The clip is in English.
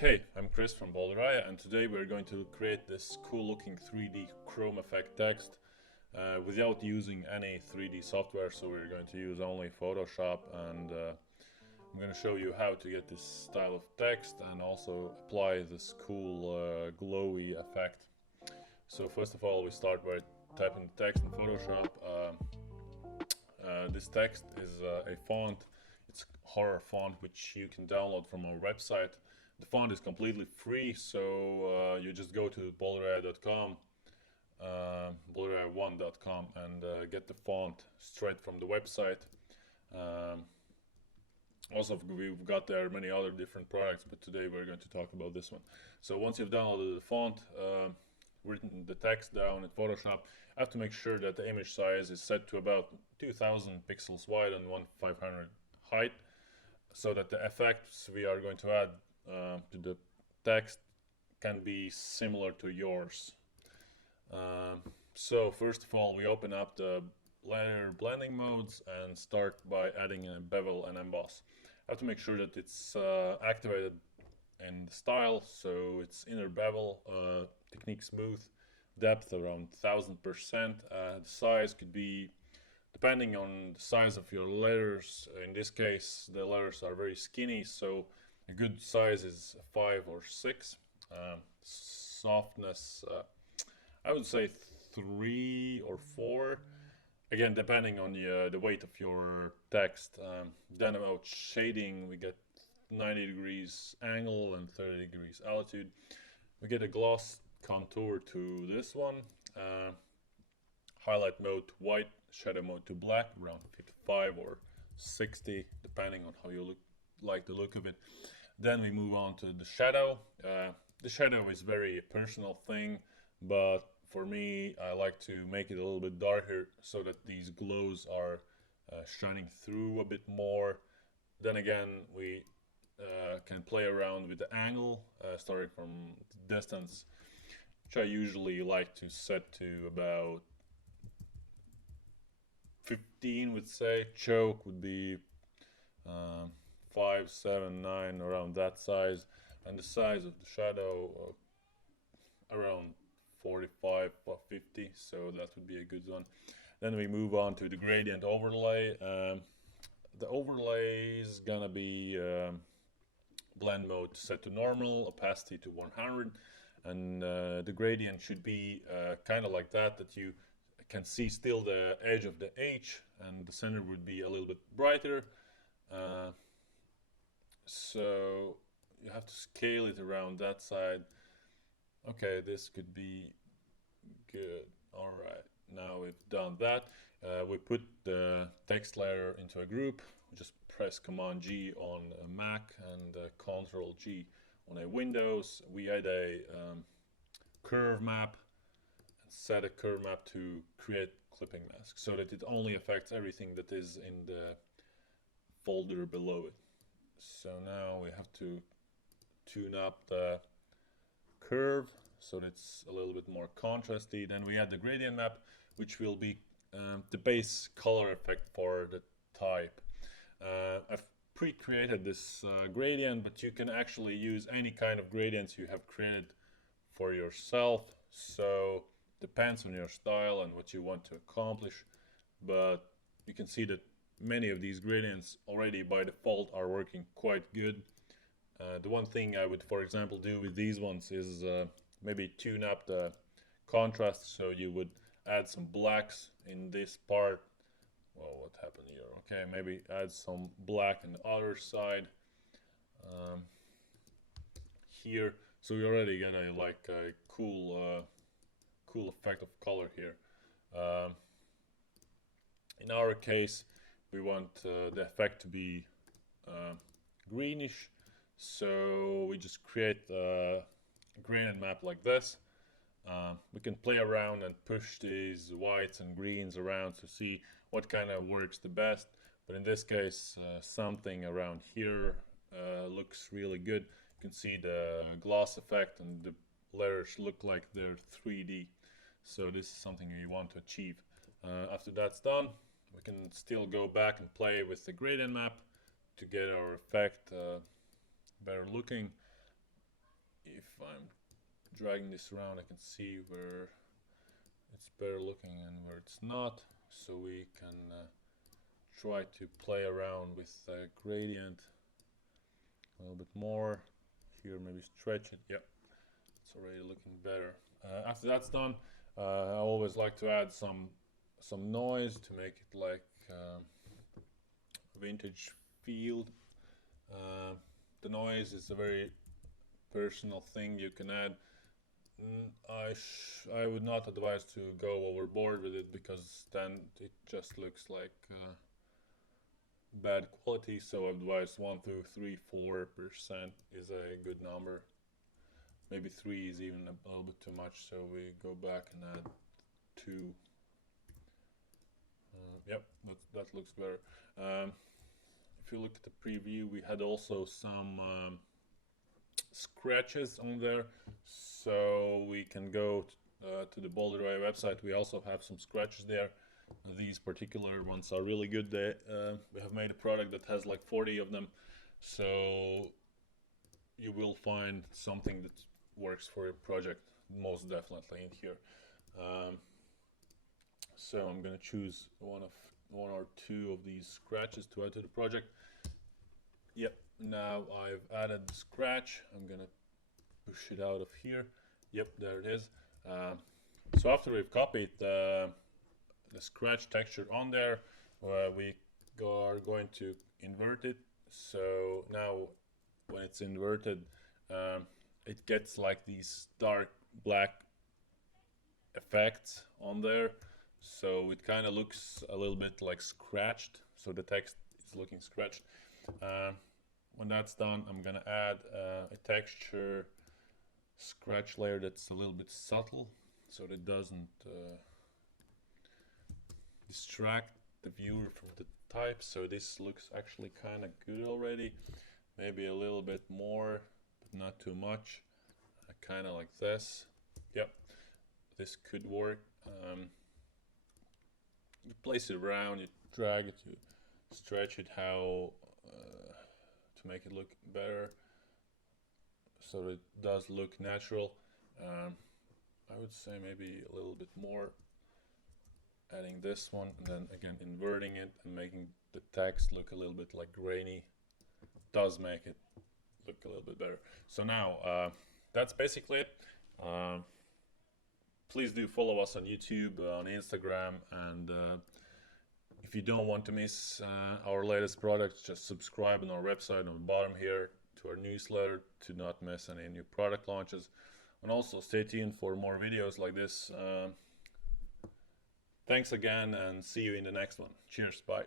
Hey, I'm Chris from Boulderaya, and today we're going to create this cool looking 3D chrome effect text without using any 3D software. So we're going to use only Photoshop, and I'm going to show you how to get this style of text and also apply this cool glowy effect. So first of all, we start by typing the text in Photoshop. This text is a font. It's horror font which you can download from our website. The font is completely free, so you just go to boulderaya.com, boulderaya1.com, and get the font straight from the website. Um, Also, we've got there many other different products, but today we're going to talk about this one. So once you've downloaded the font, written the text down in Photoshop, I have to make sure that the image size is set to about 2000 pixels wide and 1500 height, so that the effects we are going to add to the text can be similar to yours. So first of all, we open up the layer blending modes and start by adding a bevel and emboss. I have to make sure that it's activated in the style, so it's inner bevel, technique smooth, depth around 1000%. The size could be depending on the size of your letters. In this case, the letters are very skinny, so a good size is 5 or 6. Softness, I would say 3 or 4. Again, depending on the weight of your text. Then about shading, we get 90 degrees angle and 30 degrees altitude. We get a gloss contour to this one. Highlight mode to white, shadow mode to black, around 55 or 60, depending on how you like the look of it. Then we move on to the shadow. The shadow is very personal thing, but for me, I like to make it a little bit darker so that these glows are shining through a bit more. Then again, we can play around with the angle, starting from distance, which I usually like to set to about 15, would say. Choke would be 5, 7, 9, around that size, and the size of the shadow around 45 or 50, so that would be a good one. Then we move on to the gradient overlay. The overlay is gonna be blend mode set to normal, opacity to 100, and the gradient should be kind of like that you can see still the edge of the H, and the center would be a little bit brighter. So you have to scale it around that side. Okay, this could be good. All right, now we've done that. We put the text layer into a group. We just press Command G on a Mac and Control G on a Windows. We add a curve map and set a curve map to create clipping mask so that it only affects everything that is in the folder below it. So now we have to tune up the curve so that it's a little bit more contrasty. Then we add the gradient map, which will be the base color effect for the type. I've pre-created this gradient, but you can actually use any kind of gradients you have created for yourself. So depends on your style and what you want to accomplish, but you can see that many of these gradients already by default are working quite good. The one thing I would, for example, do with these ones is maybe tune up the contrast, so you would add some blacks in this part. Well, what happened here? Okay, maybe add some black on the other side here, so we already get a cool effect of color here. In our case, we want the effect to be greenish, so we just create a gradient map like this. We can play around and push these whites and greens around to see what kind of works the best, but in this case something around here looks really good. You can see the gloss effect and the letters look like they're 3D, so this is something we want to achieve. After that's done, we can still go back and play with the gradient map to get our effect better looking. if I'm dragging this around, I can see where it's better looking and where it's not, so we can try to play around with gradient a little bit more. Here maybe stretch it. Yep, it's already looking better. After that's done, I always like to add some noise to make it like vintage feel. The noise is a very personal thing you can add. I would not advise to go overboard with it, because then it just looks like bad quality. So I advise 1, 2, 3, 4% is a good number. Maybe 3 is even a little bit too much, so we go back and add 2. Yep, that looks better. If you look at the preview, we had also some scratches on there, so we can go to the Boulder AI website. We also have some scratches there. These particular ones are really good. We have made a product that has like 40 of them, so you will find something that works for your project most definitely in here. So I'm gonna choose one or two of these scratches to add to the project. Yep, now I've added the scratch. I'm gonna push it out of here. Yep, there it is. So after we've copied the scratch texture on there, we are going to invert it. So now when it's inverted, it gets like these dark black effects on there, so it kind of looks a little bit like scratched, so the text is looking scratched. When that's done, I'm gonna add a texture scratch layer that's a little bit subtle, so that it doesn't distract the viewer from the type. So this looks actually kind of good already. Maybe a little bit more, but not too much. Kind of like this. Yep, this could work. You place it around, you drag it, you stretch it how to make it look better, so it does look natural. I would say maybe a little bit more, adding this one, and then again inverting it and making the text look a little bit like grainy does make it look a little bit better. So now that's basically it. Please do follow us on YouTube, on Instagram, and if you don't want to miss our latest products, just subscribe on our website on the bottom here to our newsletter to not miss any new product launches. And also stay tuned for more videos like this. Thanks again, and see you in the next one. Cheers, bye.